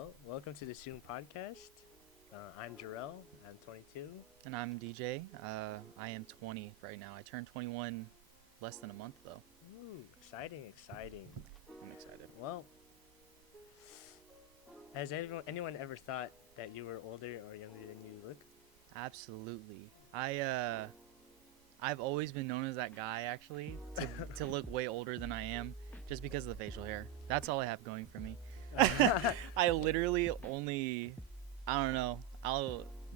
Well, welcome to the Soon podcast. I'm Jarrell. I'm 22. And I'm DJ. I am 20 right now. I turned 21 less than a month though. Ooh, exciting, exciting. I'm excited. Well, has anyone ever thought that you were older or younger than you look? Absolutely. I've always been known as that guy actually to look way older than I am just because of the facial hair. That's all I have going for me. I literally only I don't know.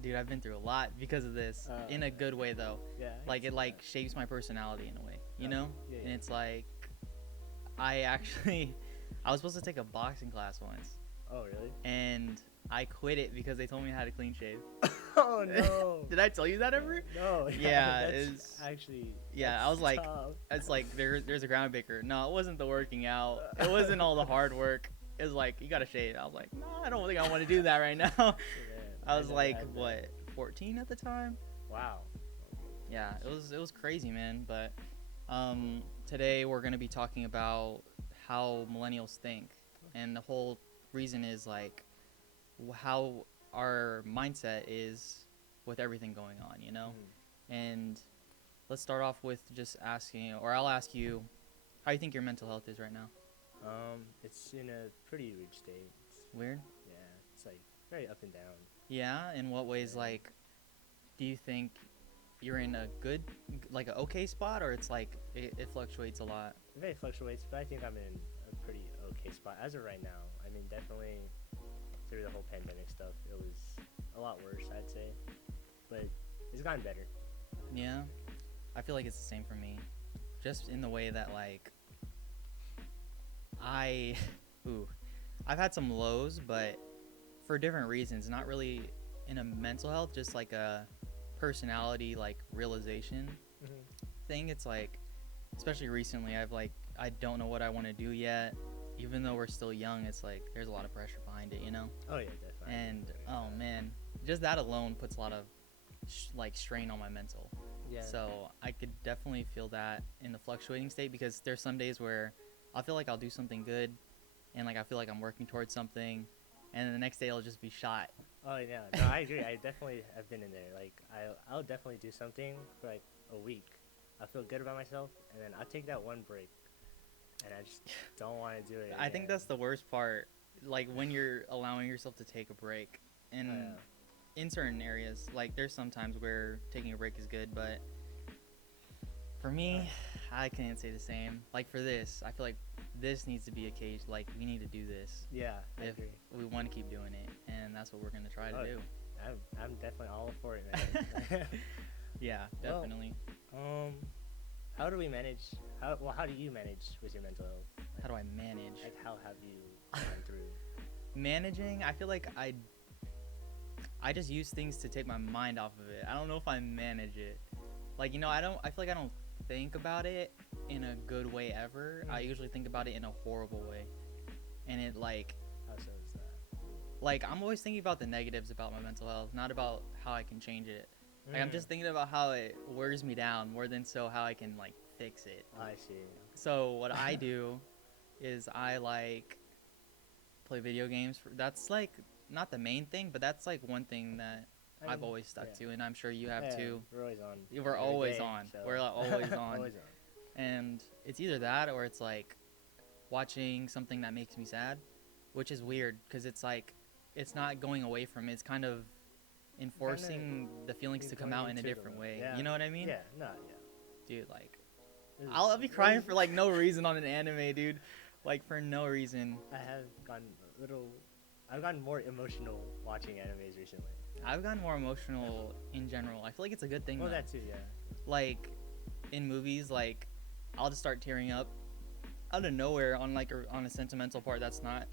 Dude, I've been through a lot because of this in a good way though. Yeah. Like it like shapes my personality in a way, you know? Yeah, And it's like I was supposed to take a boxing class once. Oh, really? And I quit it because they told me I had a clean shave. Oh no. Did I tell you that ever? No. Yeah, that's it's actually. Yeah, that's I was like, tough. it's like there's a ground baker. No, it wasn't the working out. It wasn't all the hard work. It was like you gotta shave. I was like, no, I don't think I want to do that right now. Man, I was never like, had that. what, 14 at the time? Wow. Yeah, it was crazy, man. But today we're gonna be talking about how millennials think, and the whole reason is like how our mindset is with everything going on, you know. And let's start off with just asking, or I'll ask you, how you think your mental health is right now? It's in a pretty weird state. Weird? Yeah, it's like very up and down. Yeah. In what ways? Yeah. Like, do you think you're in a good, like, a okay spot, or it's like it fluctuates a lot? It very fluctuates, but I think I'm in a pretty okay spot as of right now. I mean, definitely through the whole pandemic stuff, it was a lot worse, I'd say, but it's gotten better. Yeah. I feel like it's the same for me, just in the way that like I've had some lows, but for different reasons, not really in a mental health, just like a personality like realization thing. It's like, especially recently, I don't know what I want to do yet. Even though we're still young, it's like there's a lot of pressure behind it, you know. Oh yeah, definitely. And oh man, just that alone puts a lot of like strain on my mental. Yeah. So I could definitely feel that in the fluctuating state, because there's some days where I'll feel like I'll do something good, and like I feel like I'm working towards something, and then the next day I'll just be shot. Oh yeah, no, I agree. I definitely have been in there. Like I'll definitely do something for like a week. I feel good about myself, and then I'll take that one break, and I just don't want to do it. I think that's the worst part, like when you're allowing yourself to take a break, and in certain areas, like there's some times where taking a break is good, but for me, I can't say the same. Like for this, I feel like this needs to be a case. Like we need to do this Yeah, I if agree. we want to keep doing it, and that's what we're gonna try to do. I'm definitely all for it, man. Yeah, Well, definitely. How do we manage? How do you manage with your mental health? Like, How do I manage? Like, how have you gone through? Managing, I feel like I just use things to take my mind off of it. I don't know if I manage it. Like, you know, I feel like I don't think about it in a good way ever. I usually think about it in a horrible way. And it like, How so is that? like I'm always thinking about the negatives about my mental health, not about how I can change it. Like I'm just thinking about how it wears me down more than so how I can like fix it. I see. So what I do is I like play video games. That's like not the main thing, but that's like one thing that I've always stuck to, and I'm sure you have too. We're always on. We're every always day, on. so- We're like, always on. Always on. And it's either that or it's like watching something that makes me sad, which is weird because it's like it's not going away from it. It's kind of enforcing the feelings to come out in a different way. Yeah. You know what I mean? Yeah. No. Yeah. Dude, like I'll be crying for like no reason on an anime, dude. Like for no reason. I've gotten more emotional watching animes recently. I've gotten more emotional in general. I feel like it's a good thing. Well, though. that too. Yeah. Like in movies, like I'll just start tearing up out of nowhere on like on a sentimental part that's not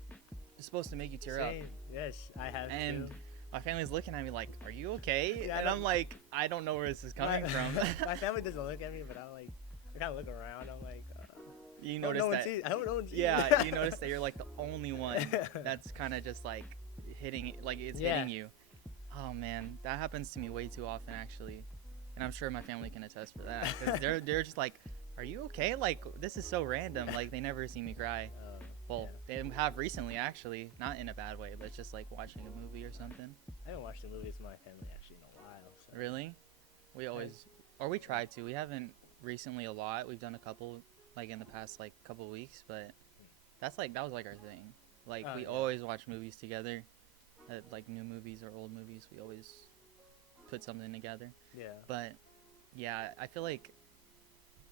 supposed to make you tear up. Same. Yes, I have. And too. my family's looking at me like, "Are you okay?" Yeah, and I'm like, "I don't know where this is coming from." My family doesn't look at me, but I kind of look around. I'm like, You notice that? I hope no one sees. Yeah, you notice that you're like the only one that's kind of just like hitting you. Oh man, that happens to me way too often actually, and I'm sure my family can attest for that because they're just like, "Are you okay?" Like this is so random. Like they never see me cry, Well, they have recently, actually, not in a bad way, but just like watching a movie or something. I haven't watched a movie with my family actually in a while. So. Really? We always, or we try to. We haven't recently a lot. We've done a couple, like in the past like couple weeks, but that was like our thing. Like we always watch movies together, like new movies or old movies. We always put something together. Yeah. But yeah, I feel like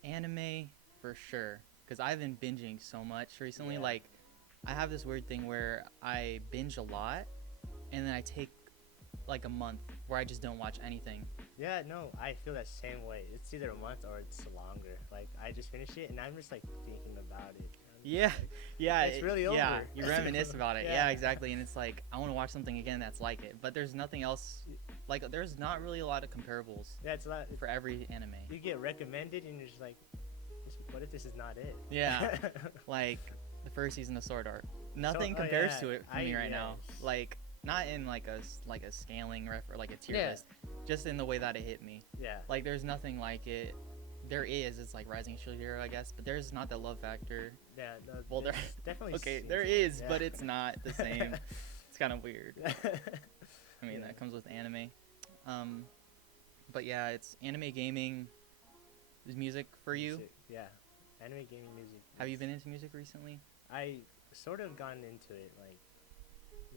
anime for sure, because I've been binging so much recently. Yeah. Like I have this weird thing where I binge a lot, and then I take like a month where I just don't watch anything. Yeah, no, I feel that same way. It's either a month or it's longer. Like I just finished it and I'm just like thinking about it. Yeah, yeah, it's really over. Yeah, you reminisce about it. Yeah. Yeah, exactly. And it's like I want to watch something again that's like it, but there's nothing else. Like there's not really a lot of comparables. Yeah, it's a lot for every anime. You get recommended and you're just like, what if this is not it? Yeah, like the first season of Sword Art. Nothing compares to it for me right now. Like not in like a scaling or like a tier list, just in the way that it hit me. Yeah. Like there's nothing like it. There is, it's like Rising Shield Hero, I guess, but there's not that love factor. Yeah, no, well, there definitely. Okay, there is, but it's not the same. It's kind of weird. I mean, that comes with anime. But yeah, it's anime gaming. Is music for you? Yeah, anime gaming music. Have you been into music recently? I sort of gotten into it,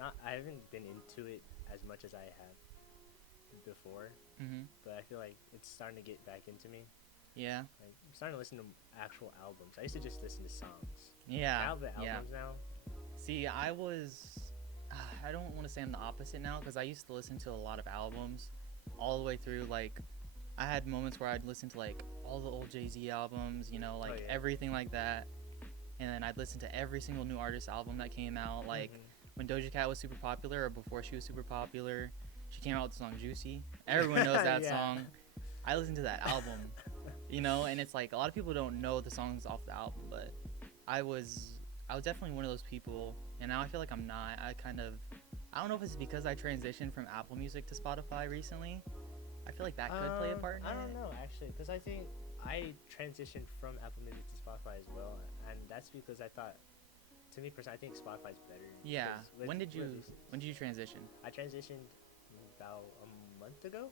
I haven't been into it as much as I have before. But I feel like it's starting to get back into me. Yeah. Like, I'm starting to listen to actual albums. I used to just listen to songs. Yeah. Now the albums now. See, I don't want to say I'm the opposite now, because I used to listen to a lot of albums all the way through. Like, I had moments where I'd listen to like all the old Jay-Z albums, you know, like everything like that. And then I'd listen to every single new artist album that came out. Like when Doja Cat was super popular, or before she was super popular, she came out with the song Juicy. Everyone knows that song. I listened to that album, you know, and it's like a lot of people don't know the songs off the album, but I was definitely one of those people, and now I feel like I'm not. I don't know if it's because I transitioned from Apple Music to Spotify recently. I feel like that could play a part in it. I don't know, actually, because I think I transitioned from Apple Music to Spotify as well, and that's because I thought, to me personally, I think Spotify's better. Yeah. When did you transition? I transitioned about a month ago.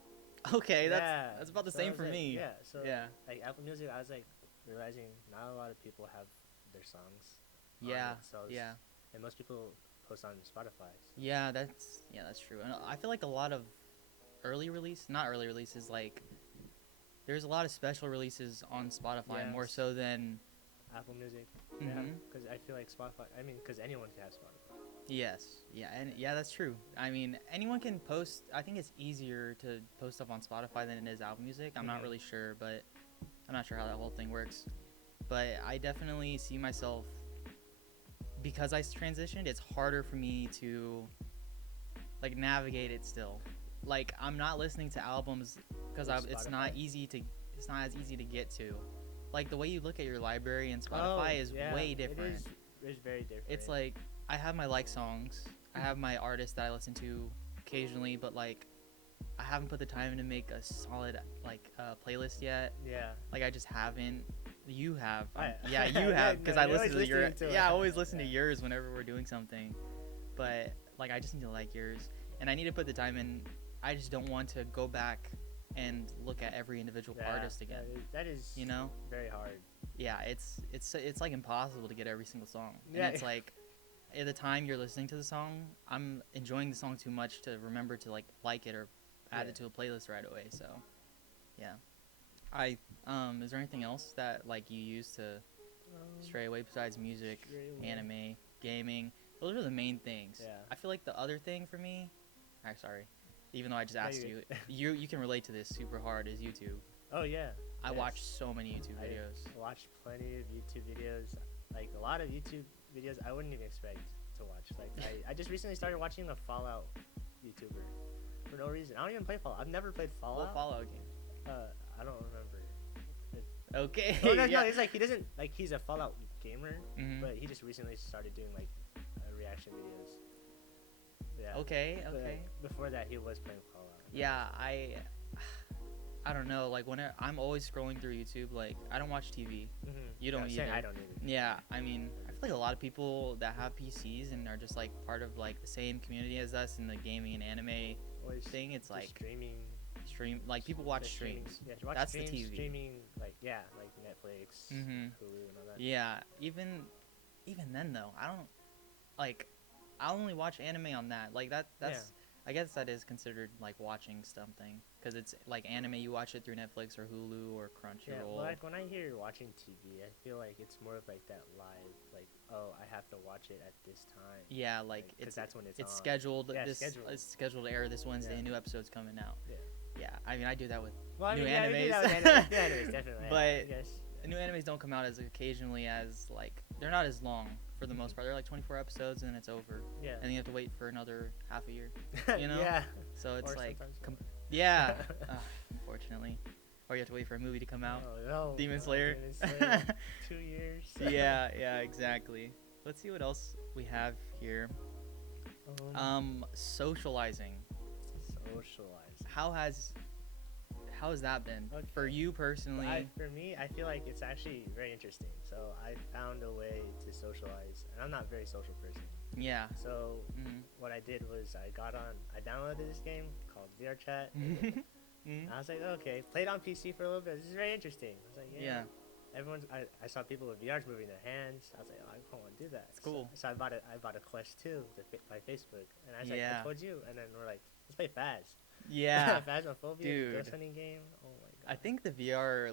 Okay, that's about the same for me. Yeah. So like Apple Music, I was like realizing not a lot of people have their songs. And most people post on Spotify. So. Yeah, that's true. And I feel like a lot of not early releases, like there's a lot of special releases on Spotify more so than Apple Music. Yeah, because I feel like Spotify. I mean, because anyone can have Spotify. Yes. Yeah, and that's true. I mean, anyone can post. I think it's easier to post stuff on Spotify than it is Apple Music. I'm not really sure, but I'm not sure how that whole thing works. But I definitely see myself, because I transitioned, it's harder for me to like navigate it still. Like I'm not listening to albums because it's not as easy to get to. Like the way you look at your library in Spotify is way different. It's very different. It's like I have my like songs. I have my artists that I listen to occasionally, but like I haven't put the time in to make a solid like playlist yet. Yeah. Like I just haven't. You have. You have, because I listen to your. I always listen to yours whenever we're doing something, but like I just need to like yours, and I need to put the time in. I just don't want to go back and look at every individual artist again. That is, very hard. Yeah, it's like impossible to get every single song. And it's like at the time you're listening to the song, I'm enjoying the song too much to remember to like it or add it to a playlist right away. So, yeah. Is there anything else that like you use to stray away besides music, anime, gaming? Those are the main things. Yeah. I feel like the other thing for me, sorry, even though I just asked you can relate to this super hard, is YouTube. Oh yeah. I watch so many YouTube videos. I watch plenty of YouTube videos. Like a lot of YouTube videos I wouldn't even expect to watch. Like I just recently started watching a Fallout YouTuber for no reason. I don't even play Fallout. I've never played Fallout. What Fallout game? I don't remember. Okay. Oh, no, it's like he doesn't like he's a Fallout gamer, but he just recently started doing like reaction videos. Yeah. Okay. But, before that, he was playing Fallout. Yeah, I don't know. Like whenever I'm always scrolling through YouTube. Like I don't watch TV. You don't either. I don't either. Yeah, I mean, I feel like a lot of people that have PCs and are just like part of like the same community as us in the gaming and anime Or just- thing. It's just like streaming. like people watch Just streaming. streams. Yeah, you watch That's streams, the TV. streaming, like Netflix, Mhm. Hulu, and all that. Yeah, even then though, I don't like. I only watch anime on that. Like that's. I guess that is considered like watching something because it's like anime. You watch it through Netflix or Hulu or Yeah, Crunchyroll. well, like when I hear watching TV, I feel like it's more of like that live, like, oh, I have to watch it at this time. Yeah, like 'cause it's that's when it's on. scheduled. Yeah, This scheduled. it's scheduled to air this Wednesday. Yeah. A new episode's coming out. Yeah. Yeah, I mean I do that with Well, I new mean, yeah, we do animes. that with animes. New animes, definitely. But I guess. new animes don't come out as occasionally as like they're not as long for the most part. They're like 24 episodes and then it's over, Yeah. and then you have to wait for another half a year. You know? Yeah. So it's Or like sometimes more. yeah, unfortunately, or you have to wait for a movie to come out. Oh, no. Demon no, Slayer. Demon Slayer. 2 years. Yeah, exactly. Let's see what else we have here. Socializing. Socialize. How has that been for Okay. you personally? For me, I feel like it's actually very interesting. So I found a way to socialize, and I'm not a very social person. Yeah. So Mhm. what I did was I downloaded this game called VR Chat. Mhm. I was like, okay, played on PC for a little bit. This is very interesting. I was like, Yeah. I saw people with VRs moving their hands. I was like, oh, I want to do that. It's cool. So I bought a Quest 2 by Facebook, and I was like, Yeah. I told you, and then we're like, let's play Phas. Yeah. Phasmophobia, Dude. ghost hunting game. Oh my god. I think the VR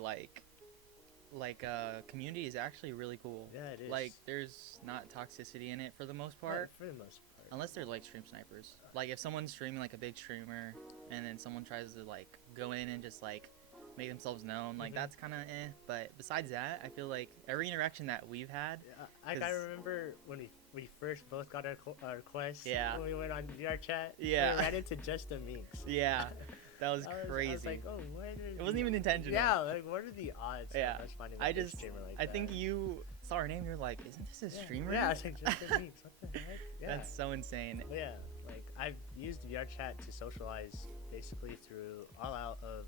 community is actually really cool. Yeah, it is. Like there's not toxicity in it for the most part. For the most part. Unless they're like stream snipers. Like if someone's streaming like a big streamer and then someone tries to like go in and just like make themselves known, like Mhm. that's kind of But besides that, I feel like every interaction that we've had, I 'cause- remember when we first both got our Quest. Yeah. When we went on VR Chat. Yeah. We ran into just the minks. yeah, that was crazy. I was like, oh, what? It wasn't even intentional. Yeah, like what are the odds Yeah. of us finding I a good just- streamer like I that? think you saw her name. You're like, isn't this a streamer? Yeah, I was like, just the minks. What the heck? Yeah. That's so insane. But yeah, like I've used VR Chat to socialize basically through all out of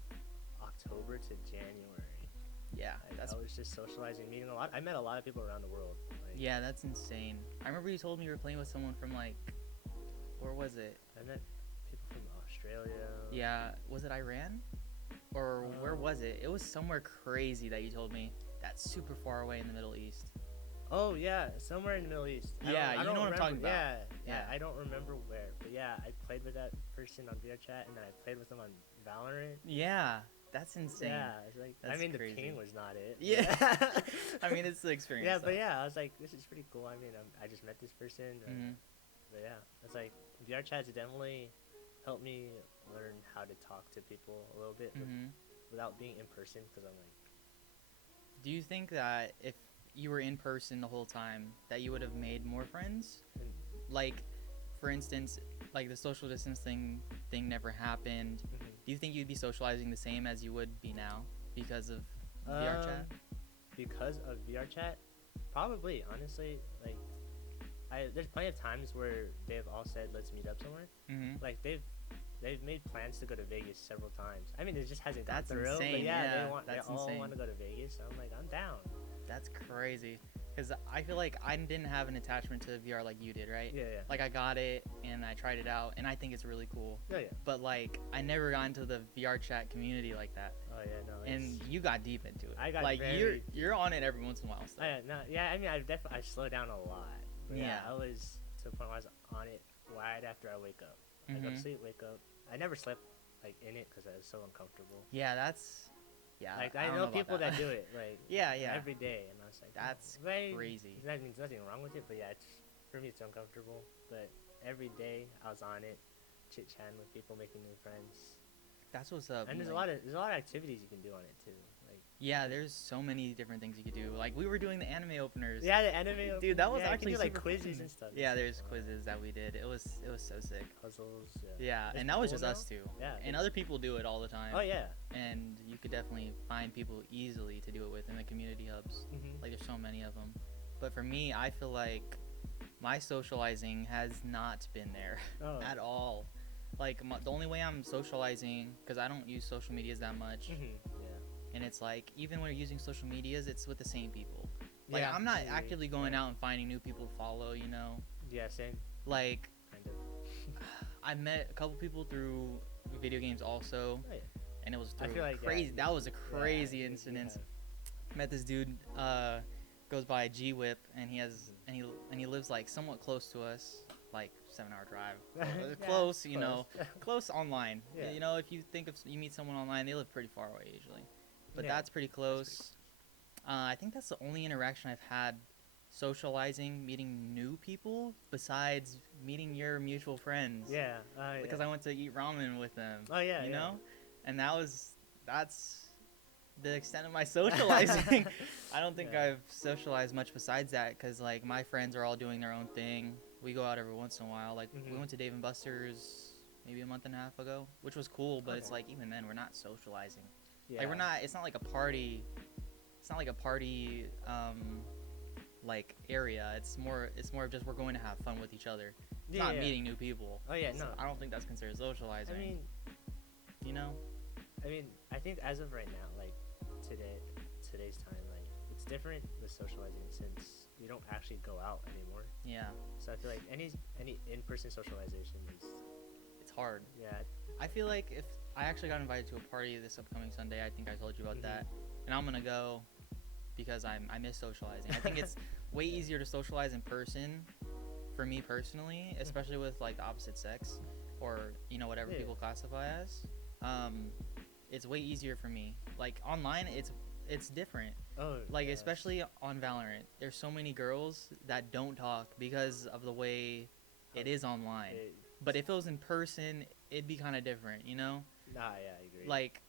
October to January. Yeah, Like, that's I was just socializing, meeting a lot. I met a lot of people around the world. Like, yeah, that's insane. I remember you told me you were playing with someone from like, where was it? I met people from Australia. Yeah, was it Iran? Or where Um, was it? It was somewhere crazy that you told me. That's super far away in the Middle East. Oh yeah, somewhere in the Middle East. Yeah, you know what I'm talking about. Yeah, Yeah. I don't remember where, but yeah, I played with that person on VR Chat, and then I played with them on Valorant. Yeah, that's insane. Yeah, it's like I That's mean crazy. the ping was not it. Yeah. I mean, it's the experience. yeah, though. but yeah, I was like, this is pretty cool. I mean, I just met this person. Mhm. But yeah, it's like VR Chat's definitely helped me learn how to talk to people a little bit Mhm. without being in person, because I'm like, Do you think that if you were in person the whole time, that you would have made more friends? and, Like, for instance, like the social distancing thing never happened. Do you think you'd be socializing the same as you would be now because of VR chat? Because of VR Chat, probably. Honestly, like, there's plenty of times where they've all said, let's meet up somewhere. Mm-hmm. Like they've made plans to go to Vegas several times. I mean, it just hasn't gone That's through. But insane, yeah, yeah, they that's all insane. want to go to Vegas. So I'm like, I'm down. That's crazy. Because I feel like I didn't have an attachment to VR like you did, right? Yeah, yeah. Like I got it and I tried it out and I think it's really cool. Yeah, yeah. But like I never got into the VR chat community like that. Oh yeah, no. And you got deep into it. I got like very you're on it every once in a while. So. I mean, I slowed down a lot. But yeah, Yeah. I was to the point where I was on it right after I wake up. I go to Mhm. sleep, wake up. I never slept like in it because I was so uncomfortable. Yeah, that's Like I I don't know about people that. that do it like Yeah, yeah. every day, and I was like, That's "Right, crazy. That means nothing wrong with it, but yeah, for me it's uncomfortable. But every day I was on it, chit chatting with people, making new friends, That's what's up. and there's a lot of activities you can do on it too. Like Yeah, there's so many different things you could do. Like we were doing the anime openers. yeah, the anime. Dude, that was yeah, you can actually do, like super quizzes fun. and stuff. Yeah, It's there's fun. quizzes that we did. It was so sick. Puzzles. Yeah, It's and that was cool just us now. two. Yeah. And other people do it all the time. Oh yeah. And you could definitely find people easily to do it with in the community hubs. Mm-hmm. Like there's so many of them. But for me, I feel like my socializing has not been there Oh. at all. Like the only way I'm socializing, because I don't use social medias that much, Mm-hmm. Yeah. and it's like even when you're using social medias, it's with the same people. Like, Yeah, I'm not I agree. actively going Yeah. out and finding new people to follow, you know? Yeah, same. Like, Kind of. I met a couple people through video games also, Oh, yeah. and it was I through feel like crazy. That was a yeah, crazy you incident. have. Met this dude, goes by G Whip, and he has Mhm. and he lives like somewhat close to us, like 7 hour drive. Yeah, Close, you know, close. close online. Yeah. You know, if you think of you meet someone online, they live pretty far away usually, but Yeah, that's pretty close. I think that's the only interaction I've had socializing, meeting new people besides meeting your mutual friends. Yeah. Because Yeah. I went to eat ramen with them. Oh yeah, You yeah. know, and that's the extent of my socializing. I don't think Yeah. I've socialized much besides that because like my friends are all doing their own thing. We go out every once in a while. Like we Mhm. went to Dave and Buster's maybe a month and a half ago, which was cool. But it's Okay. like even then we're not socializing. Yeah. Like we're not. It's not like a party. It's not like a party. Like area. It's more of just we're going to have fun with each other. It's Yeah, not yeah. meeting new people. Oh yeah, So no. I don't think that's considered socializing. I mean, you know? I think as of right now, like today's time, like it's different with socializing since we don't actually go out anymore. Yeah. So I feel like any in-person socialization is It's hard. yeah. I feel like if I actually got invited to a party this upcoming Sunday, I think I told you about Mhm. that, and I'm gonna go because I miss socializing. I think it's way easier to socialize in person for me personally, especially with like the opposite sex or you know whatever Yeah. people classify as. It's way easier for me. Like online, it's different. Oh, Like yeah, especially on Valorant, there's so many girls that don't talk because of the way it is online. it- But if it was in person, it'd be kind of different, you know? Nah, yeah, I agree. Like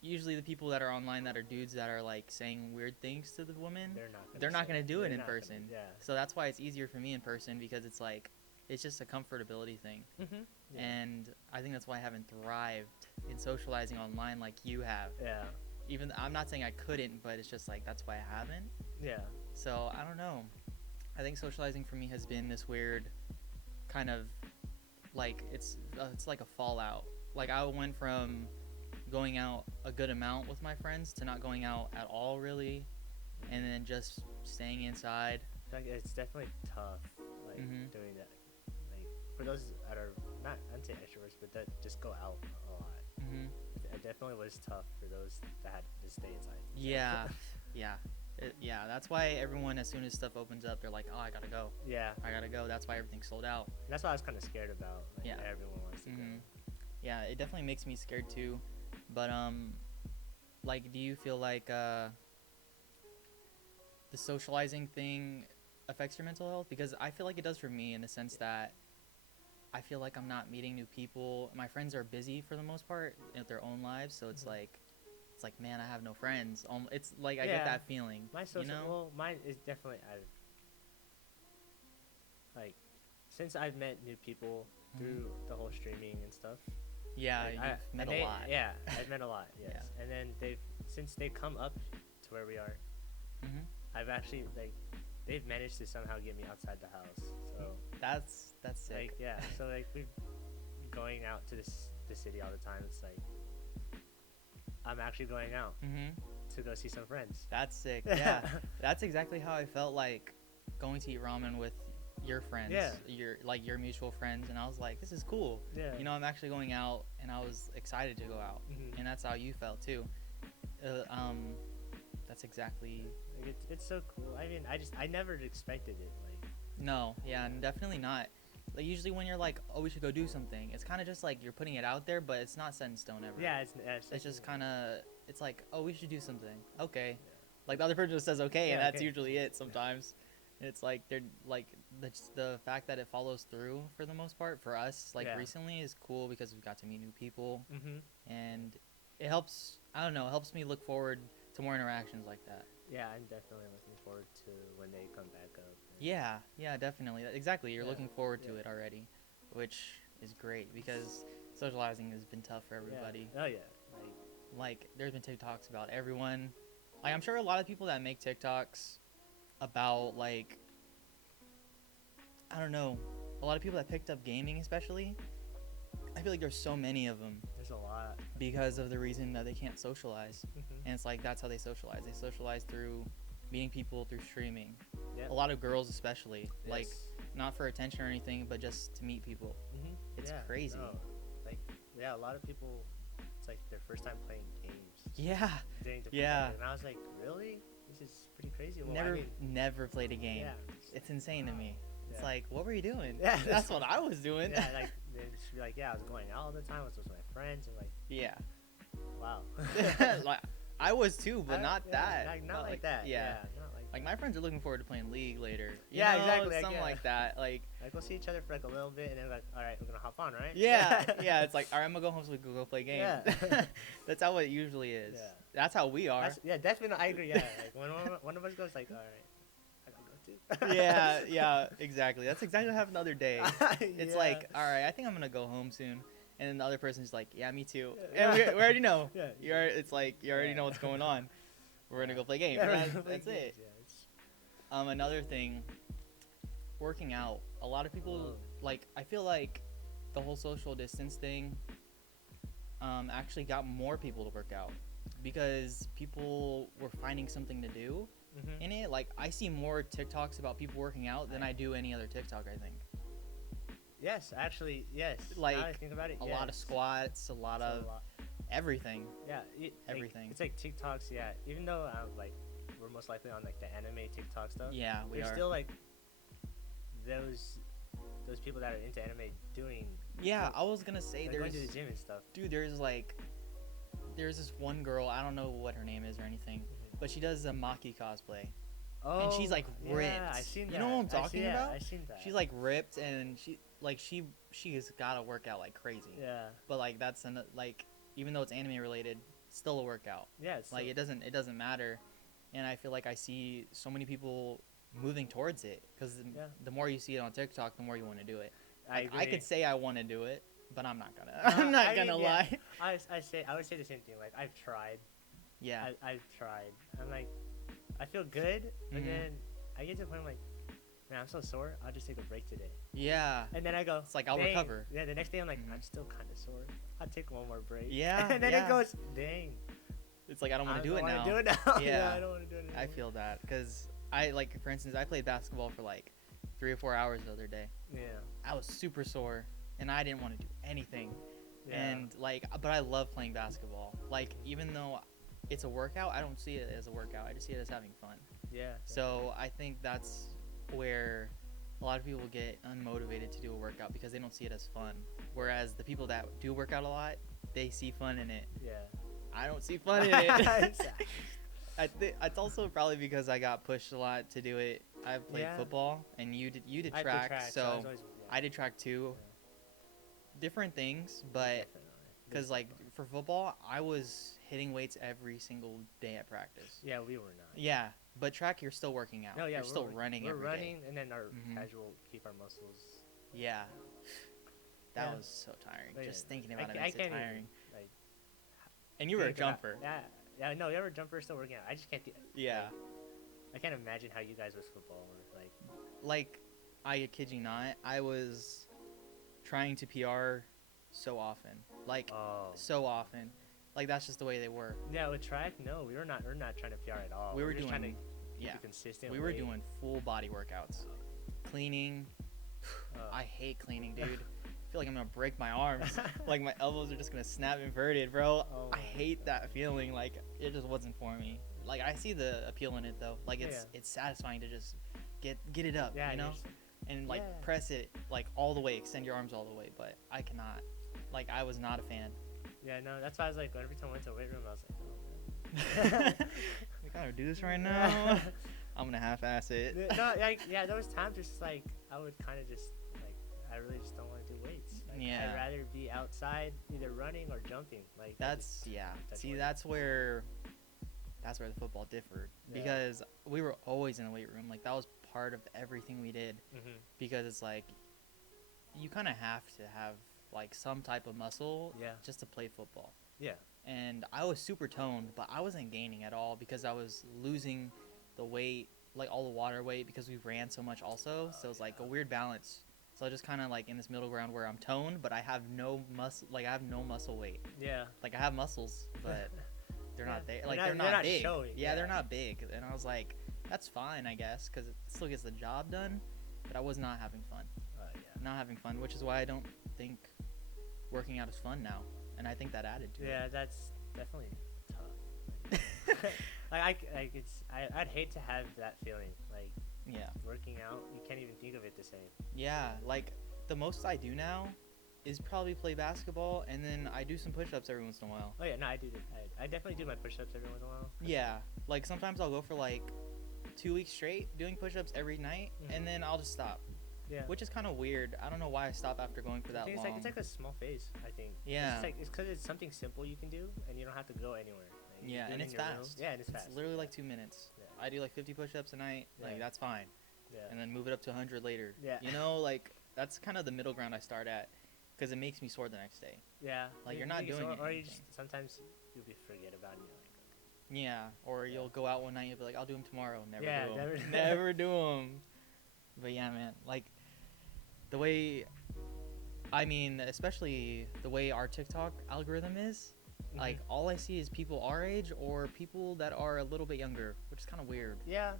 usually the people that are online that are dudes that are like saying weird things to the women, they're not going to do it in person. Yeah. So that's why it's easier for me in person because it's like it's just a comfortability thing. Mhm. Yeah. And I think that's why I haven't thrived in socializing online like you have. Yeah. Even I'm not saying I couldn't, but it's just like that's why I haven't. Yeah. So I don't know. I think socializing for me has been this weird kind of like it's like a fallout. Like I went from going out a good amount with my friends to not going out at all really, and then just staying inside. Like it's definitely tough, like Mhm. doing that. Like for those that are not, I'd say extroverts, but that just go out a lot. Mhm. It definitely was tough for those that had to stay inside. Yeah. Yeah. Yeah, that's why everyone, as soon as stuff opens up, they're like, "Oh, I gotta go. Yeah. I gotta go." That's why everything's sold out. And that's what I was kind of scared about. Like Yeah. everyone wants to Mhm. go. Yeah, it definitely makes me scared too. But like, do you feel like the socializing thing affects your mental health? Because I feel like it does for me in the sense that I feel like I'm not meeting new people. My friends are busy for the most part in their own lives, so it's Mhm. like, man, I have no friends. It's like I Yeah. get that feeling. My social, you know? well, mine is definitely like since I've met new people through the whole streaming and stuff. Yeah, like, you've met and a lot. Yeah, I've met a lot. Yes, Yeah. and then since they've come up to where we are, hmm I've actually like they've managed to somehow get me outside the house. So That's sick. like yeah, so like we've going out to the city all the time. It's like I'm actually going out hmm to go see some friends. That's sick. Yeah, that's exactly how I felt like going to eat ramen with your friends. Yeah. Your mutual friends, and I was like, this is cool. Yeah. You know, I'm actually going out, and I was excited to go out, Mhm. and that's how you felt too. That's exactly. Like it's so cool. I mean, I never expected it. Like No, yeah, and definitely not. Like usually when you're like, oh, we should go do something, it's kind of just like you're putting it out there, but it's not set in stone ever. yeah, It's just kind of, it's like, oh, we should do something. Okay. Yeah. Like the other person just says okay, and Yeah, that's okay. usually it sometimes. And it's like they're like the fact that it follows through for the most part for us like Yeah. recently is cool because we got to meet new people Mhm. and it helps. I don't know, it helps me look forward to more interactions like that. Yeah, I'm definitely looking forward to when they come back up. Yeah, definitely. Exactly. You're Yeah, looking forward to yeah. it already, which is great because socializing has been tough for everybody. Yeah. Oh yeah. Like there's been TikToks about everyone. Like I'm sure a lot of people that make TikToks about like I don't know, a lot of people that picked up gaming especially. I feel like there's so many of them There's a lot. because of the reason that they can't socialize. Mhm. And it's like that's how they socialize. They socialize through meeting people through streaming. Yep. A lot of girls especially, like Yes. not for attention or anything, but just to meet people. It's Yeah, crazy. no. Like, yeah, a lot of people, it's like their first time playing games. Yeah. Getting to play Yeah. that, and I was like, really? This is pretty crazy. Well, never I mean, never played a game. yeah. It's insane to me. It's Yeah. like, what were you doing? Yeah. That's what I was doing. Yeah, like, they'd just be like, yeah, I was going out all the time. I was with my friends, and like, Yeah. wow. Like I was too, but not yeah, that. Like, not But, like that. Yeah. Not like Like that. my friends are looking forward to playing League later. You Yeah, know, exactly, like, something yeah. like that. Like Like, we'll see each other for like a little bit, and then like, all right, we're gonna hop on, right? yeah, yeah. It's like, all right, I'm gonna go home so we can go play games. Yeah. That's how it usually is. Yeah. That's how we are. Yeah, definitely. I agree. Yeah, like when one of us goes, like, all right, I gotta go too. Yeah, yeah, exactly. That's exactly what happened the other day. It's Yeah. like, all right, I think I'm gonna go home soon, and then the other person's like, yeah, me too. Yeah. And we already know. Yeah. It's like you already Yeah. know what's going on. We're gonna go play games. Yeah, we're That's, gonna play that's it. games, yeah, it's- Another thing, working out. A lot of people like. I feel like the whole social distance thing actually got more people to work out because people were finding something to do Mhm. in it. Like I see more TikToks about people working out than I do any other TikTok. I think Yes, actually, yes. Like, now that I think about it, a lot of yes. squats, a lot It's a of lot. everything. Yeah, everything. It's like TikToks, yeah. Even though like we're most likely on like the anime TikTok stuff. Yeah, we There's are. still like those people that are into anime doing. Yeah, I was gonna say Like, there's going to the gym and stuff. dude. There's this one girl. I don't know what her name is or anything, but she does a Maki cosplay. Oh, And she's, like, ripped. Yeah, I seen that. You know what I'm talking about? I seen that. She's like ripped and she has gotta work out like crazy. Yeah, But like that's like even though it's anime related, still a workout. yeah. It's Like it doesn't matter, and I feel like I see so many people moving towards it because Yeah. the more you see it on TikTok, the more you want to do it. I Like, agree. I could say I want to do it, but I'm not gonna. I'm not I mean, gonna yeah. lie. I would say the same thing. Like I've tried. Yeah. I've tried. I'm like, I feel good, but Mhm. then I get to the point I'm like, man, I'm so sore. I'll just take a break today. Yeah. And then I go, It's like I'll dang. recover. Yeah, the next day I'm like, Mhm. I'm still kind of sore. I'll take one more break. Yeah, and then yeah. it goes, dang. It's like I don't want to do I it don't now. wanna do it now. Yeah. I don't want to do it anymore. I feel that because I like, for instance, I played basketball for like 3 or 4 hours the other day. Yeah. I was super sore and I didn't want to do anything. Yeah. And like, but I love playing basketball. Like, even though it's a workout, I don't see it as a workout. I just see it as having fun. Yeah. So I think that's where a lot of people get unmotivated to do a workout because they don't see it as fun. Whereas the people that do work out a lot, they see fun in it. Yeah. I don't see fun in it. Exactly. I think it's also probably because I got pushed a lot to do it. I played Yeah. football and you did I track, did so I was always, I did track too. Different things, but definitely. because like for football, I was hitting weights every single day at practice. Yeah, we were not. Yeah, but track you're still working out. No, yeah, you're still running We're every day. running, and then our Mhm. casual keep our muscles. Yeah. That Yeah. was so tiring. But Just yeah, thinking I about it ca- I makes it can't even, tiring. like, And you were a think about- jumper. Yeah, yeah. No, you were a jumper, still working out. I just can't. Yeah. I can't imagine how you guys with football were like. Like, I kid you not, I was trying to PR so often. Like, Oh. so often. Like, that's just the way they were. Yeah, with track, no, we were not. We're not trying to PR at all. We were just trying to doing, keep yeah. it consistent. We were weight. doing full body workouts. Cleaning. Oh. I hate cleaning, dude. I feel like I'm gonna break my arms. Like, my elbows are just gonna snap inverted, bro. Oh I my hate that feeling. Like, it just wasn't for me. Like, I see the appeal in it, though. Like, it's satisfying to just get it up, Yeah, you know? you're s- And, like, yeah. press it, like, all the way. Extend your arms all the way. But I cannot. Like, I was not a fan. Yeah, no, that's why I was like, every time I went to the weight room, I was like, We gotta do this right now. I'm gonna half-ass it. no, like, yeah, there was times just like I would kind of just like I really just don't want to do weights. Like, Yeah. I'd rather be outside, either running or jumping. Like That's yeah. That's See, what- that's where the football differed Yeah. because we were always in the weight room. Like that was part of everything we did Mhm. because it's like you kind of have to have like some type of muscle Yeah. just to play football. Yeah. And I was super toned, but I wasn't gaining at all because I was losing the weight, like all the water weight because we ran so much also. So it's like a weird balance. So I just kind of like in this middle ground where I'm toned, but I have no muscle. Like I have no muscle weight. Yeah. Like I have muscles, but they're not there. Like They're they're not- not they're not big. showing, Yeah, they're yeah. not big. And I was like, that's fine, I guess, because it still gets the job done. But I was not having fun. Yeah. Not having fun, which is why I don't think working out is fun now. And I think that added to Yeah, that's definitely tough. I'd hate to have that feeling. Like, it. Yeah. working out, you can't even think of it the same. Yeah, like the most I do now is probably play basketball, and then I do some push-ups every once in a while. Oh yeah, no, I do. I definitely do my push-ups every once in a while. Yeah, like sometimes I'll go for like 2 weeks straight doing push-ups every night, and then I'll just stop. Yeah. Which is kind of weird. I don't know why I stop after going for that long. It's like a small phase, I think. Yeah. It's because it's something simple you can do, and you don't have to go anywhere. Like, Yeah, and it's fast. Yeah, and it's fast. It's literally like 2 minutes. Yeah. I do like 50 push-ups a night. Like Yeah. that's fine. Yeah. And then move it up to 100 later. Yeah. You know, like that's kind of the middle ground I start at, because it makes me sore the next day. Yeah. Like you're not doing anything. Or you just sometimes you'll forget about it. And you're like, okay. Yeah, or you'll go out one night and you'll be like, I'll do them tomorrow. Never do them. Never. Never do them. But yeah, man, like the way, I mean, especially the way our TikTok algorithm is, like all I see is people our age or people that are a little bit younger, which is kind of weird. Yeah.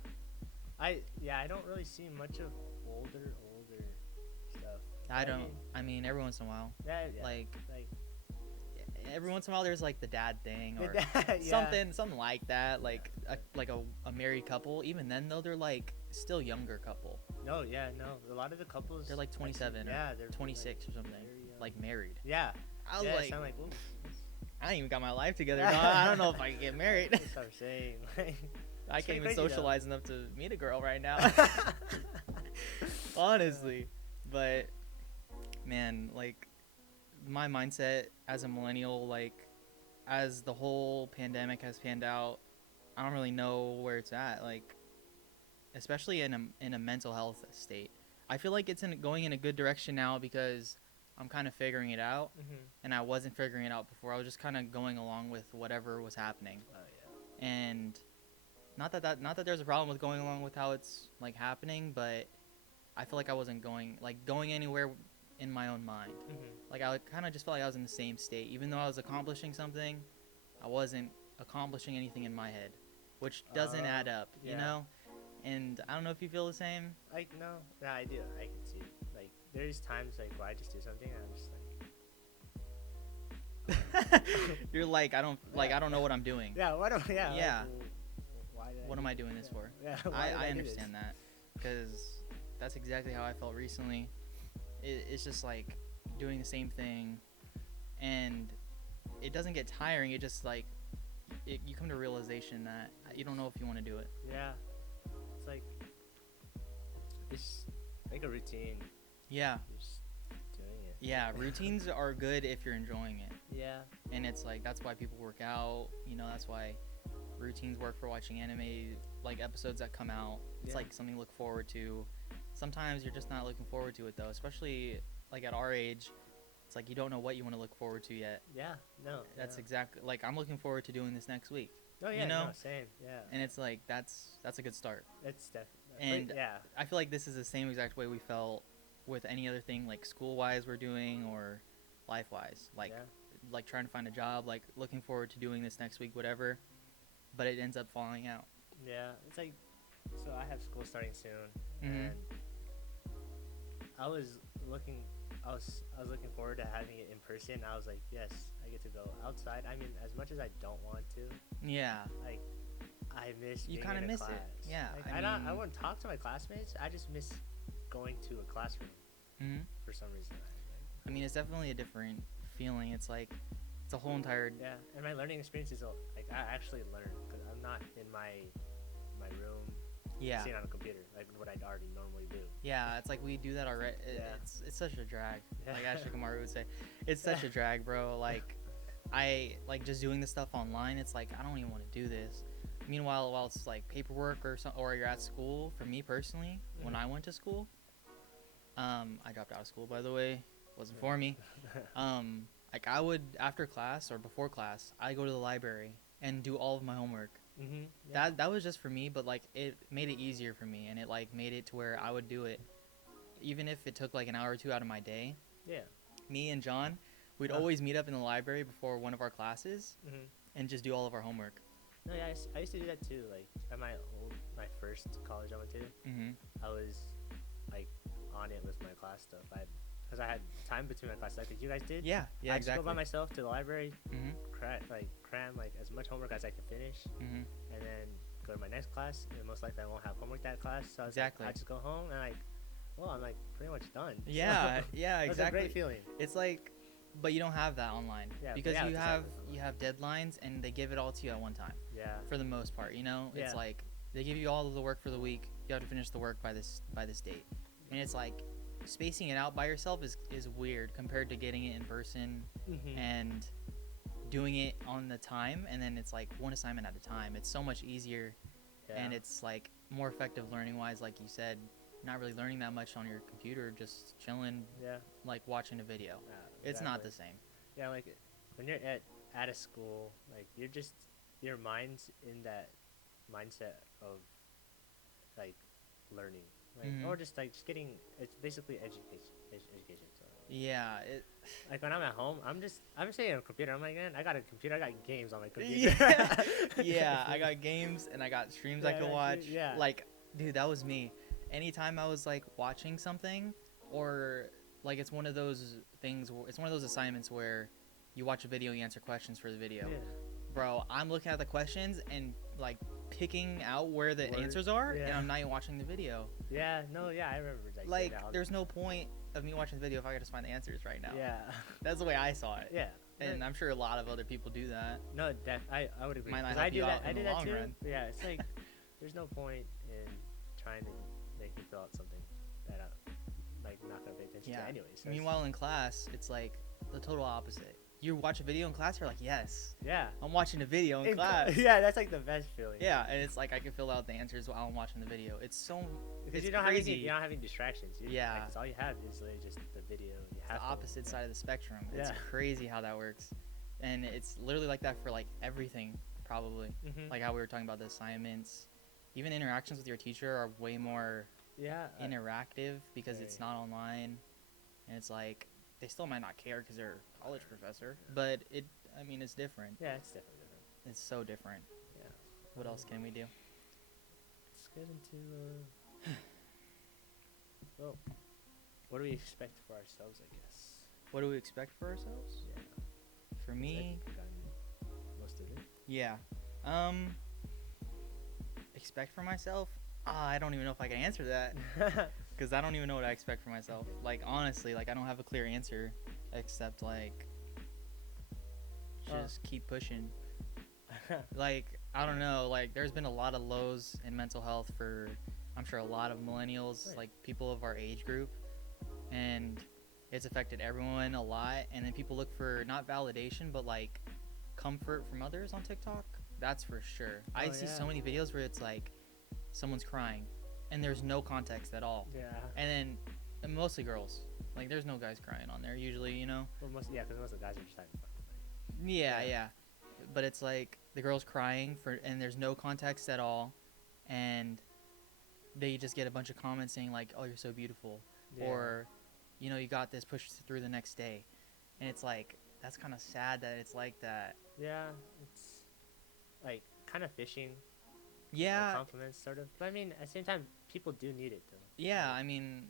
I don't really see much of older stuff. I mean, every once in a while. Yeah. Like every once in a while there's like the dad thing or yeah. something like that, like a married couple. Even then though, they're like still younger couple. No, yeah, no. A lot of the couples, they're like 27 yeah, or they're 26 like, or something, like married. Yeah. I was like, whoa, I ain't even got my life together. No, I don't know if I can get married. That's what I'm saying. I can't even socialize enough to meet a girl right now. Honestly. But man, like my mindset as a millennial, like as the whole pandemic has panned out, I don't really know where it's at, like especially in a mental health state. I feel like it's going in a good direction now because I'm kind of figuring it out, and I wasn't figuring it out before. I was just kind of going along with whatever was happening. Oh yeah. And not that there's a problem with going along with how it's like happening, but I feel like I wasn't going anywhere in my own mind. Like I kind of just felt like I was in the same state, even though I was accomplishing something. I wasn't accomplishing anything in my head, which doesn't add up, you know. And I don't know if you feel the same. Like no, I do. I can see. Like there's times like where I just do something and I'm just like. You're like I don't know what I'm doing. Yeah. Why don't? Yeah. Yeah. Like, what am I doing this for? Yeah. I understand that, because that's exactly how I felt recently. It's just like doing the same thing, and it doesn't get tiring. It just like you come to a realization that you don't know if you want to do it. Yeah. It's like a routine. Yeah. You're just doing it. Yeah, routines are good if you're enjoying it. Yeah. And it's like that's why people work out. You know, that's why routines work for watching anime, like episodes that come out. It's like something to look forward to. Sometimes you're just not looking forward to it though, especially like at our age. It's like you don't know what you want to look forward to yet. Yeah. No. That's exactly like I'm looking forward to doing this next week. Oh yeah. You know? No, same. Yeah. And it's like that's a good start. It's definitely. And yeah. I feel like this is the same exact way we felt with any other thing, like school-wise we're doing or life-wise. Like trying to find a job, like looking forward to doing this next week, whatever. But it ends up falling out. Yeah, it's like, so I have school starting soon, Mhm. and I was looking forward to having it in person. I was like, yes, I get to go outside. I mean, as much as I don't want to, Yeah. like, I miss You being kind of in a miss class. it. Yeah. Like, I I wouldn't talk to my classmates. I just miss going to a classroom Mhm. for some reason. I mean, it's definitely a different feeling. It's like it's a whole entire. Yeah, and my learning experience is like I actually learn because I'm not in my room. Yeah. Sitting on a computer, like what I'd already normally do. Yeah, it's like we do that already. Yeah. It's such a drag. Yeah. Like Ashley Kamaru would say, it's such a drag, bro. Like, I like just doing this stuff online. It's like I don't even want to do this. Meanwhile, while it's like paperwork or you're at school. For me personally, when I went to school, I dropped out of school, by the way. Wasn't for me. Like I would after class or before class, I go to the library and do all of my homework. Yeah. That was just for me, but like it made it easier for me, and it like made it to where I would do it even if it took like an hour or two out of my day. Yeah. Me and John, we'd always meet up in the library before one of our classes and just do all of our homework. No, yeah, I used to do that too. Like at my old my first college I went to, Mm-hmm. I was like on it with my class stuff. Because I had time between my classes, like you guys did. Yeah. Yeah. I just Exactly. go by myself to the library, Mm-hmm. cram like as much homework as I can finish, Mm-hmm. and then go to my next class. And most likely I won't have homework that class, so I was Exactly. like, I just go home and like, well, I'm like pretty much done. Yeah. So, Yeah. it was a Exactly. great feeling. It's like, but you don't have that online Yeah, because yeah, you it's have exactly. you have deadlines and they give it all to you at one time Yeah. for the most part. You know, it's Yeah. like they give you all of the work for the week. You have to finish the work by this date, and it's like spacing it out by yourself is weird compared to getting it in person Mm-hmm. and doing it on the time, and then it's like one assignment at a time. It's so much easier, Yeah. and it's like more effective learning wise. Like you said, not really learning that much on your computer, just chilling, Yeah. like watching a video. Yeah, It's not the exactly. same. Yeah, like when you're at a school, like you're just your mind's in that mindset of like learning, like Mhm. or just like just getting. It's basically education. So Yeah. like when I'm at home, I'm sitting on a computer. I'm like, man, I got a computer. I got games on my computer. Yeah. Yeah. I got games and I got streams I Yeah, could watch. yeah. Like, dude, that was me. Anytime I was like watching something, or like it's one of those things. It's one of those assignments where you watch a video, you answer questions for the video. Yeah. Bro, I'm looking at the questions and like picking out where the Word. answers are, and Yeah. I'm not even watching the video. Yeah. No. Yeah. I remember like. Like, doing that all the there's no time. point of me watching the video if I could just find the answers right now. Yeah. That's the way I saw it. Yeah. And I'm sure a lot of other people do that. No, I would agree. Might not 'Cause help I do you that. out I in do the that long too. run. But yeah, it's like there's no point in trying to make me fill out something that I'm like not gonna pay attention Yeah. to anyway. So Meanwhile, in class, it's like the total opposite. You watch a video in class, you're like, yes, yeah, I'm watching a video in class. yeah, that's like the best feeling. Yeah, and it's like I can fill out the answers while I'm watching the video. It's so because it's you don't crazy. have you're not having distractions. Yeah. like, 'cause all you have is literally just the video. You It's have the opposite side of the spectrum. It's Yeah. crazy how that works, and it's literally like that for like everything probably. Mm-hmm. Like how we were talking about the assignments, even interactions with your teacher are way more yeah, interactive because it's Very. not online, and it's like they still might not care because they're a college professor, but I mean it's different. yeah, it's definitely different. It's so different. Yeah. What else can we do? Let's get into well, what do we expect for ourselves? I guess. What do we expect for ourselves? Yeah. For I me, think we've gotten most of it. yeah. Expect for myself? I don't even know if I can answer that because I don't even know what I expect for myself. Like honestly, like I don't have a clear answer except like just keep pushing. Like I don't know, like there's been a lot of lows in mental health for I'm sure a lot of millennials, Right. like people of our age group, and it's affected everyone a lot. And then people look for not validation but like comfort from others on TikTok. That's for sure. I Oh, see yeah. so many videos where it's like someone's crying and there's no context at all. Yeah. And then mostly girls. Like there's no guys crying on there usually, you know? Well, because most of the guys are just having fun. Yeah, Yeah. yeah. But it's like the girl's crying and there's no context at all, and they just get a bunch of comments saying like, "Oh, you're so beautiful," Yeah. or, you know, "You got this. Push through the next day," and it's like that's kind of sad that it's like that. Yeah, it's like kind of fishing. Yeah, Compliments, sort of. But I mean, at the same time, people do need it though. yeah. I mean,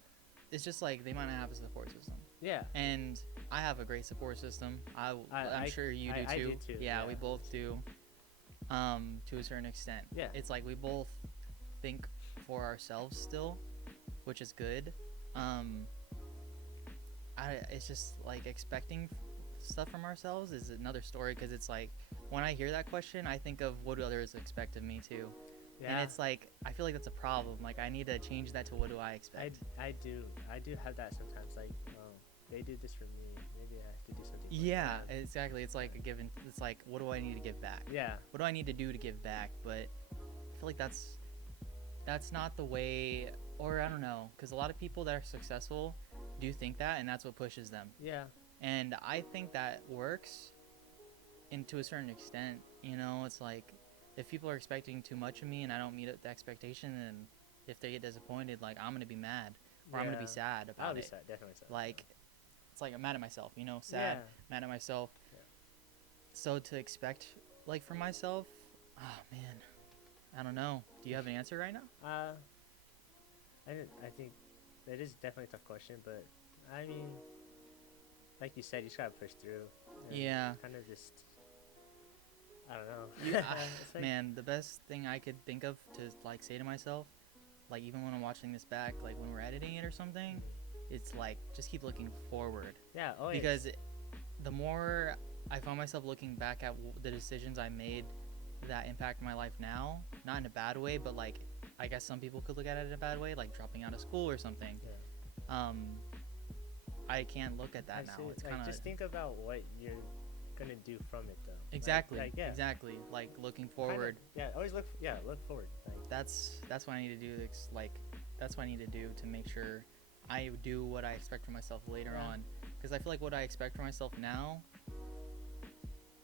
it's just like they might not have a support system, Yeah. and I have a great support system. I'm sure you do too. I do too, Yeah, yeah. we both do. To a certain extent. Yeah. It's like we both think for ourselves still, which is good. It's just like expecting stuff from ourselves is another story because it's like when I hear that question, I think of what do others expect of me too, Yeah. and it's like I feel like that's a problem. Like I need to change that to what do I expect. I do have that sometimes. Like, oh, they do this for me. Maybe I have to do something. For Yeah, them. exactly. It's like a given. It's like what do I need to give back? Yeah. What do I need to do to give back? But I feel like that's not the way, or I don't know, because a lot of people that are successful do think that, and that's what pushes them. Yeah. And I think that works, and to a certain extent, you know, it's like if people are expecting too much of me and I don't meet the expectation, then if they get disappointed, like I'm gonna be mad or I'm gonna be Yeah. sad about I'll be it. sad. Definitely sad. Like it's like I'm mad at myself, you know, sad, Yeah. mad at myself. Yeah. So to expect like from myself, oh man, I don't know. Do you have an answer right now? I think that is definitely a tough question, but I mean, like you said, you just gotta push through. And Yeah. kind of just, I don't know. You, It's like, man, the best thing I could think of to like say to myself, like even when I'm watching this back, like when we're editing it or something, it's like just keep looking forward. yeah, always. Because the more I find myself looking back at the decisions I made that impact my life now, not in a bad way, but like I guess some people could look at it in a bad way, like dropping out of school or something. Yeah. I can't look at that I now. see. It's Like, kind of just think about what you're gonna do from it, though. exactly, Yeah. exactly. Like looking Kinda- forward. yeah, always look. Yeah, look forward. Like, That's what I need to do. Like that's what I need to do to make sure I do what I expect from myself later Yeah. on. Because I feel like what I expect from myself now,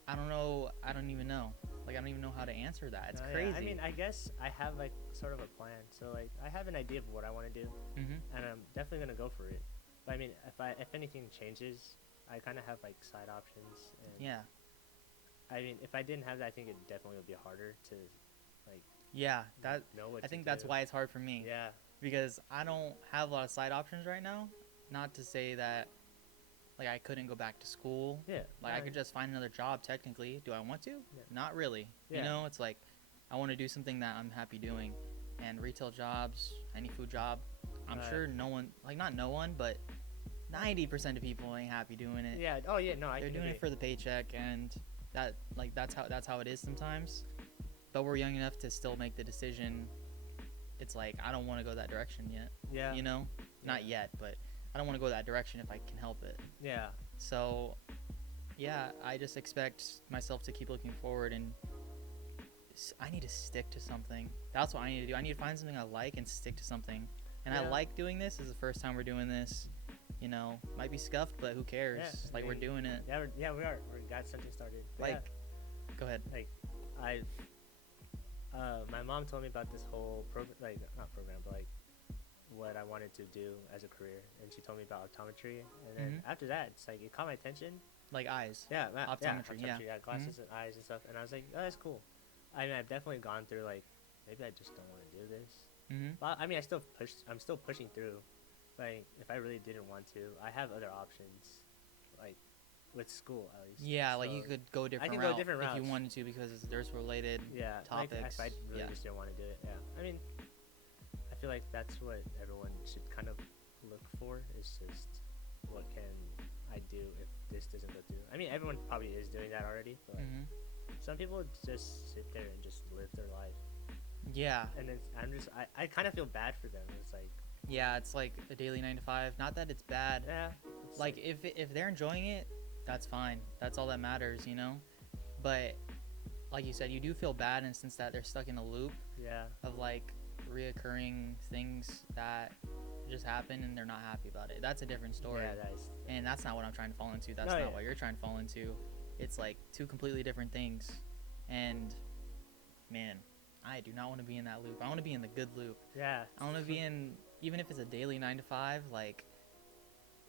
I don't know. I don't even know. Like I don't even know how to answer that. It's yeah. crazy. I mean, I guess I have like sort of a plan. So like, I have an idea of what I want to do, Mhm. and I'm definitely gonna go for it. But I mean, if anything changes, I kind of have like side options. And Yeah. I mean, if I didn't have that, I think it definitely would be harder to like Yeah. That know what I to think do. that's why it's hard for me. Yeah. Because I don't have a lot of side options right now. Not to say that like I couldn't go back to school. Yeah. Like I could just find another job technically. Do I want to? Yeah. Not really. Yeah. You know, it's like I want to do something that I'm happy doing. And retail jobs, any food job, I'm sure no one, like not no one, but 90% of people ain't happy doing it. Yeah. Oh yeah. No, I They're can doing agree. it for the paycheck, and that's how it is sometimes. But we're young enough to still make the decision. It's like I don't want to go that direction yet. Yeah. You know, not Yeah. yet, but I don't want to go that direction if I can help it. Yeah. So, yeah, I just expect myself to keep looking forward, and I need to stick to something. That's what I need to do. I need to find something I like and stick to something. And I Yeah. like doing this. This is the first time we're doing this. You know, might be scuffed, but who cares? Yeah, Like we're doing it. Yeah, we are. We got something started. But Like, go ahead. yeah, like my mom told me about this whole program, like not program, but like what I wanted to do as a career, and she told me about optometry, and then after that, it's like it caught my attention. Like eyes. Yeah, Optometry, yeah. yeah, glasses and eyes and stuff, and I was like, oh, that's cool. I mean, I've definitely gone through like maybe I just don't want to do this. Mm-hmm. But I mean, I'm still pushing through. Like if I really didn't want to, I have other options, like with school at least. Yeah, like So, you could go different can route go different if you routes. wanted to because there's related yeah, topics. Like if I really yeah. just didn't want to do it, yeah. I mean, I feel like that's what everyone should kind of look for. Is just what can I do if this doesn't go through. I mean, everyone probably is doing that already, but like, Mm-hmm. some people just sit there and just live their life, Yeah. and then I kind of feel bad for them. It's like, Yeah, it's like a daily 9 to 5. Not that it's bad. yeah, Like if they're enjoying it, that's fine. That's all that matters, you know. But like you said, you do feel bad in the sense that they're stuck in a loop yeah, of like reoccurring things that just happen and they're not happy about it. That's a different story. yeah, that is. And that's not what I'm trying to fall into. That's No, not yeah. what you're trying to fall into. It's like two completely different things. And man, I do not want to be in that loop. I want to be in the good loop. Yeah. I want to be in, even if it's a daily 9 to 5,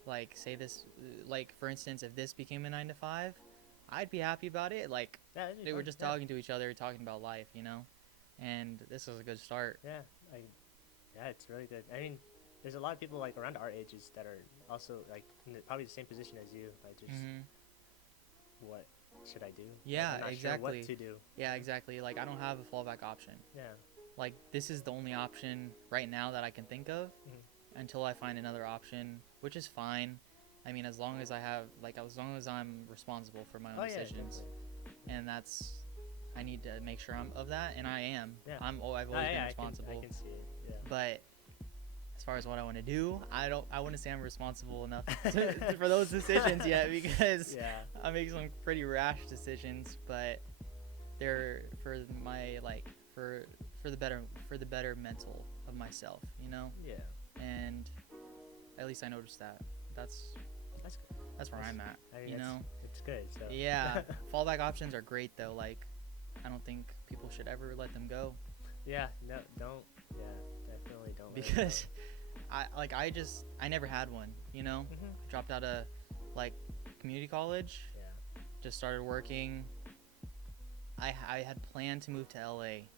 like say this, like for instance, if this became a 9 to 5, I'd be happy about it. Like Yeah, it'd be they were fun, just yeah. talking to each other, talking about life, you know. And this is a good start. Yeah, like, yeah, it's really good. I mean, there's a lot of people like around our ages that are also like in probably the same position as you. Like, just Hmm. what should I do? Yeah, I'm not exactly. Sure what to do? Yeah, exactly. Like I don't have a fallback option. Yeah, Like this is the only option right now that I can think of until I find another option, which is fine. I mean, as long as I have, like, as long as I'm responsible for my own oh yeah, decisions, definitely. and that's, I need to make sure I'm of that, and I am. Yeah. I've always Oh, been yeah, responsible. I can see it. Yeah. But as far as what I want to do, I wouldn't say I'm responsible enough for those decisions yet because Yeah. I make some pretty rash decisions, but they're for my for the better mental of myself, you know. Yeah. And at least I noticed that. That's good. that's where I'm at, I mean, you know. it's good. So. Yeah, fallback options are great though. Like, I don't think people should ever let them go Yeah. No. Don't. Yeah. Definitely don't. let it because I never had one, you know. go. Mhm. Dropped out of like community college, Yeah. just started working. I had planned to move to LA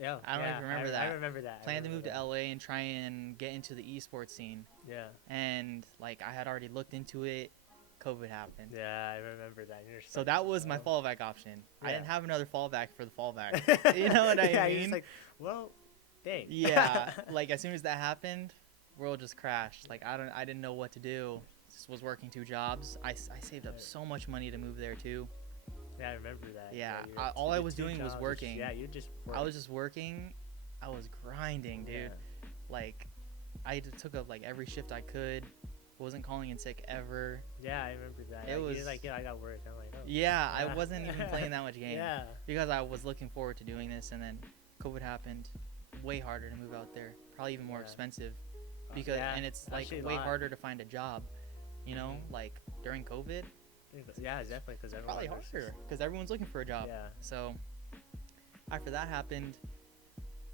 Yeah, I don't even remember that. I remember that. Planned to move to LA and try and get into the esports scene. Yeah. And like I had already looked into it. COVID happened. Yeah, I remember that. So that was my fallback option. I Yeah. didn't have another fallback for the fallback. You know what I yeah, mean? You're just like, well, dang. Yeah. Like as soon as that happened, world just crashed. Like I didn't know what to do. Just was working 2 jobs. I saved up so much money to move there too. Yeah, I remember that. Yeah, you all I was two doing was jobs, working. Yeah, you just. I was just working. I was grinding, dude. Yeah. Like, I took up like every shift I could. Wasn't calling in sick ever. Yeah, I remember that. It was you're like, yeah, I got work. I'm like, oh. Yeah, I wasn't even playing that much game. Yeah. Because I was looking forward to doing this, and then COVID happened. Way harder to move out there. Probably even more expensive. Because and it's like actually way harder to find a job. You know, like during COVID. Yeah, definitely because everyone. Probably harder because everyone's looking for a job. Yeah. So after that happened,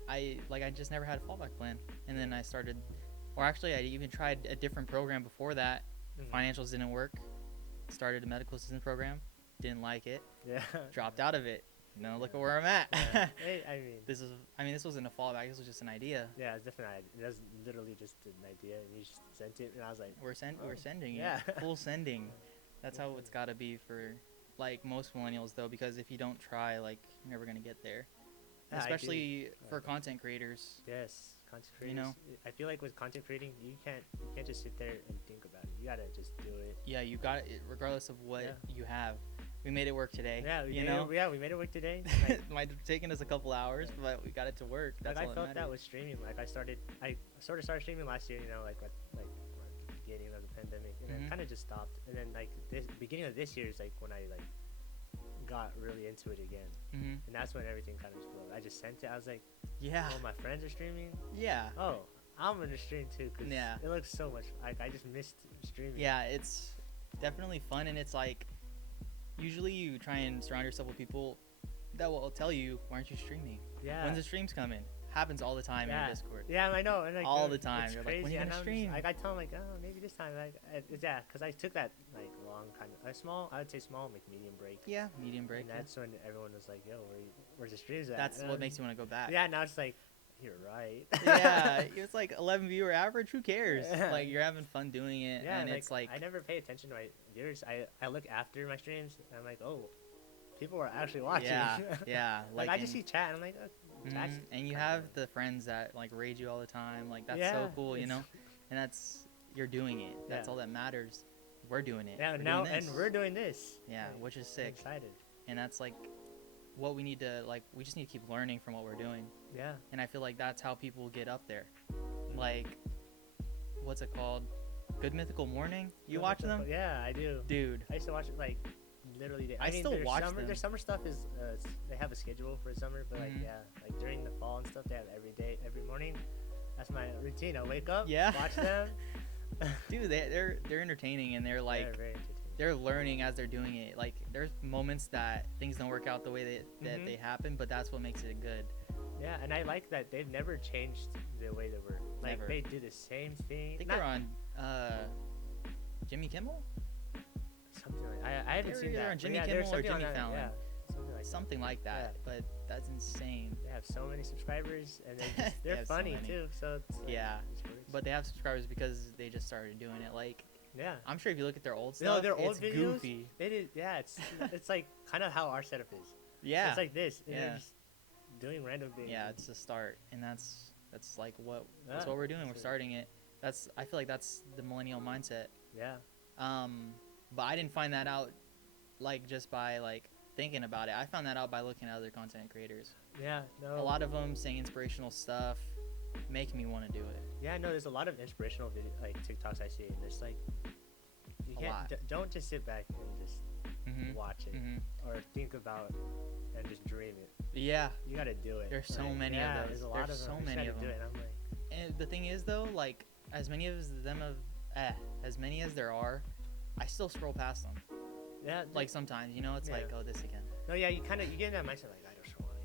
I just never had a fallback plan, and then I started, or actually I even tried a different program before that. Financials didn't work. Started a medical assistant program, didn't like it. Yeah. Dropped out of it. Now look at where I'm at. Yeah. I mean. This wasn't a fallback. This was just an idea. Yeah, it's definitely. It was literally just an idea, and you just sent it, and I was like, We're sending yeah. it. Full sending. That's how it's got to be for like most millennials though, because if you don't try, like you're never gonna get there. Yeah, Especially for content creators. Yes, content creators. You know? I feel like with content creating, you can't just sit there and think about it. You gotta just do it. Yeah, you got it regardless of what you have. We made it work today. Yeah, we made it work today. It might have taken us a couple hours, but we got it to work. That's all I felt that with streaming. Like I sort of started streaming last year. You know, like the beginning of the pandemic, and then kind of just stopped. And then like this beginning of this year is like when I like got really into it again, and that's when everything kind of exploded. I just sent it. I was like, yeah, oh, my friends are streaming. Yeah. Oh, I'm gonna stream too, cause it looks so much. Like I just missed streaming. Yeah, it's definitely fun, and it's like usually you try and surround yourself with people that will tell you, why aren't you streaming? Yeah. When's the streams coming? Happens all the time in Discord. Yeah, I know. And like, all the time. You're crazy. like, when are you gonna stream? Like I tell them like, oh, maybe this time. Like, yeah, because I took that like long kind of I would say small, like medium break. Yeah, medium break. And that's when everyone was like, yo, where's the streams at? That's what makes you want to go back. Yeah, now it's like, you're right. Yeah, it's like 11 viewer average. Who cares? Like you're having fun doing it, and like, it's like I never pay attention to my viewers. I look after my streams, and I'm like, oh, people are actually watching. Yeah, yeah. Like I just see chat, and I'm like, and you have the friends that like raid you all the time. Like that's so cool, you know. And that's you're doing it. That's all that matters. We're doing it. Yeah, we're doing this. Yeah, which is sick. I'm excited. And that's like what we need to like. We just need to keep learning from what we're doing. Yeah. And I feel like that's how people get up there. Like, what's it called? Good Mythical Morning. You watch them? Yeah, I do. Dude, I used to watch it like literally. I still watch them. Their summer stuff is they have a schedule for summer, but like like during the fall and stuff, they have every day, every morning. That's my routine. I wake up, watch them. Dude, they're entertaining, and they're like they're learning as they're doing it. Like there's moments that things don't work out the way that they happen, but that's what makes it good. Yeah, and I like that they've never changed the way they were. Like they do the same thing. I think they're on Jimmy Kimmel. Something like I haven't seen that. They're on Jimmy Kimmel or Jimmy Fallon. Yeah, something like that. Yeah. But that's insane. They have so many subscribers, and they're funny too. So it's like, but they have subscribers because they just started doing it. Like I'm sure if you look at their old stuff, their old it's videos, goofy. They did, it's like kind of how our setup is. Yeah, it's like this. They're just doing random things. Yeah, it's a start, and that's like what we're doing. We're starting it. I feel like that's the millennial mindset. Yeah. But I didn't find that out like just by like thinking about it. I found that out by looking at other content creators. Yeah. No. A lot of them saying inspirational stuff make me want to do it. Yeah. No. There's a lot of inspirational like TikToks I see, and there's like you don't just sit back and just watch it or think about and just dream it. Yeah. You gotta do it. There's so many of those. There's a lot of so them. many of them. Do it. I'm like, and the thing is though, like as many as there are, I still scroll past them. Yeah. Like sometimes, you know, it's like, oh, this again. No, yeah, you get in that mindset like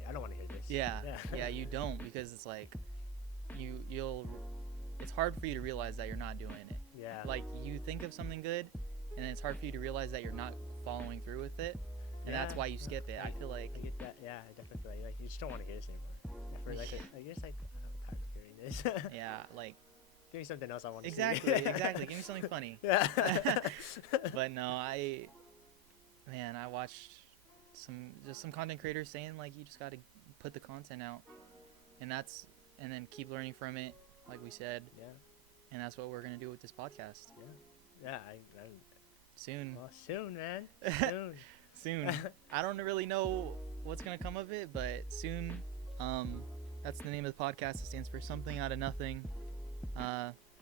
I don't want to hear this. Yeah. Yeah, you don't, because it's like you'll it's hard for you to realize that you're not doing it. Yeah. Like you think of something good, and then it's hard for you to realize that you're not following through with it, and that's why you skip it. I feel like I get that. Yeah, I definitely feel like you just don't want to hear this anymore. For like, I guess like I'm tired of hearing this. Yeah, like Give me something else I want to exactly, see. exactly. Give me something funny. Yeah. But no, I watched some content creators saying like you just got to put the content out, and then keep learning from it, like we said, Yeah. and that's what we're gonna do with this podcast Yeah. soon. Well, soon, man. Soon. Soon. I don't really know what's gonna come of it, but soon. That's the name of the podcast. It stands for Something Out of Nothing.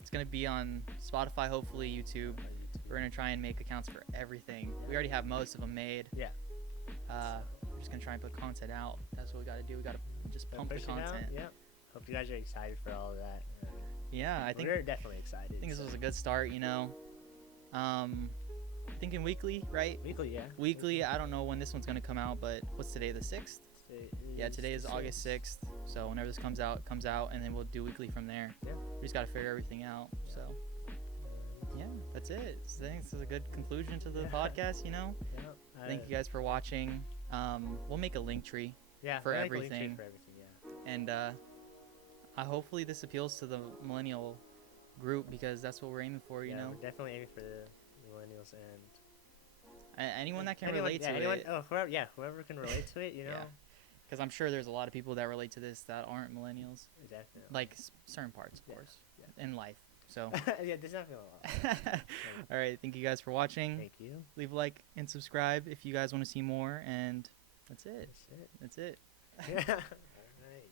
It's gonna be on Spotify, hopefully YouTube. We're gonna try and make accounts for everything. We already have most of them made. Yeah. We're just gonna try and put content out. That's what we gotta do. We gotta just pump the Push it out, content. yeah. Hope you guys are excited for all of that. Yeah, I think we're definitely excited. this was a good start. Thinking weekly, right? Weekly, yeah. Weekly. I don't know when this one's gonna come out, but what's today? The 6th. Today is August 6th. So whenever this comes out, and then we'll do weekly from there. Yeah. We just gotta figure everything out. So yeah, that's it. So I think this is a good conclusion to the podcast. Yeah. Thank you guys for watching. We'll make a link tree. For we'll make a link everything. tree for everything, yeah. And hopefully this appeals to the millennial group because that's what we're aiming for, you know. We're definitely aiming for the millennials and Anyone that can relate to it. Oh, whoever can relate to it, you know. Because I'm sure there's a lot of people that relate to this that aren't millennials. Definitely. Like certain parts, of course, in life. So. Yeah, there's definitely a lot. All right, thank you guys for watching. Thank you. Leave a like and subscribe if you guys want to see more, and that's it. That's it. That's it. Yeah.